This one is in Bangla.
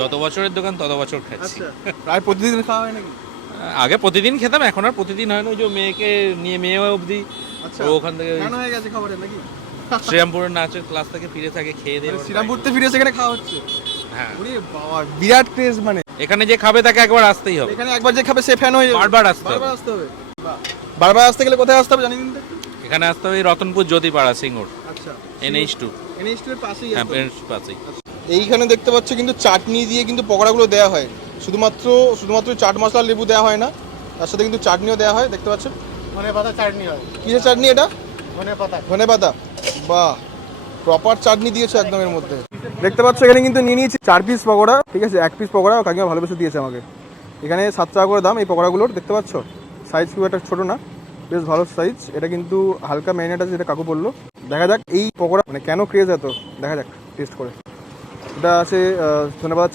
যত বছরের দোকান তত বছর খাচ্ছি। প্রায় প্রতিদিন খাওয়া হয় নাকি? আগে প্রতিদিন খেতাম, এখন আর প্রতিদিন হয় না। ওই যে মেয়েকে নিয়ে, মেয়ে অবধি ও ওখান থেকে হয়ে গেছে খাবারের নাকি? শ্রীরামপুরের নাচের ক্লাস থেকে ফিরে থাকে, খেয়ে দিয়ে শ্রীরামপুর থেকে ফিরে সেখানে খাওয়া হচ্ছে। হ্যাঁ, ওরে বাবা, বিরাট ক্রেজ। মানে এখানে যে খাবে তাকে একবার আসতেই হবে, এখানে একবার যে খাবে সে ফ্যান হয়ে যাবে, বারবার আসতে হবে। বারবার আসতে হবে। বারবার আসতে গেলে কোথায় আসতে হবে জানি কিন্তু? এখানে আসতে হবে রতনপুর জ্যোতিপাড়া সিঙ্গুর, আচ্ছা, NH2। NH2 এর পাশেই হ্যাঁ, আসতে হবে। পাশেই। এইখানে দেখতে পাচ্ছ কিন্তু চাটনি দিয়ে কিন্তু পকোড়াগুলো দেওয়া হয়। শুধুমাত্র চাট মশলা লেবু দেওয়া হয় না, তার সাথে কিন্তু চাটনিও দেওয়া হয়। দেখতে পাচ্ছ ধনেপাতা চাটনি হয়। কিসের চাটনি এটা? ধনেপাতা। ধনেপাতা। বাহ, প্রপার চাটনি দিয়েছে একদম এর মধ্যে। দেখতে পাচ্ছ এখানে কিন্তু নিয়ে নিয়েছি 4 পিস পকোড়া। ঠিক আছে, 1 পিস পকোড়া কাকিমা ভালোবেসে দিয়েছে আমাকে। এখানে 7 টাকা করে দাম এই পকোড়াগুলোর। দেখতে পাচ্ছ সাইজ খুব একটা ছোটো না, বেশ ভালো সাইজ। এটা কিন্তু হালকা ম্যারিনেট আছে, যেটা কাকু বললো। দেখা যাক এই পকোড়া মানে কেন ক্রেজ এত, দেখা যাক টেস্ট করে। এটা আছে ধন্যবাদ।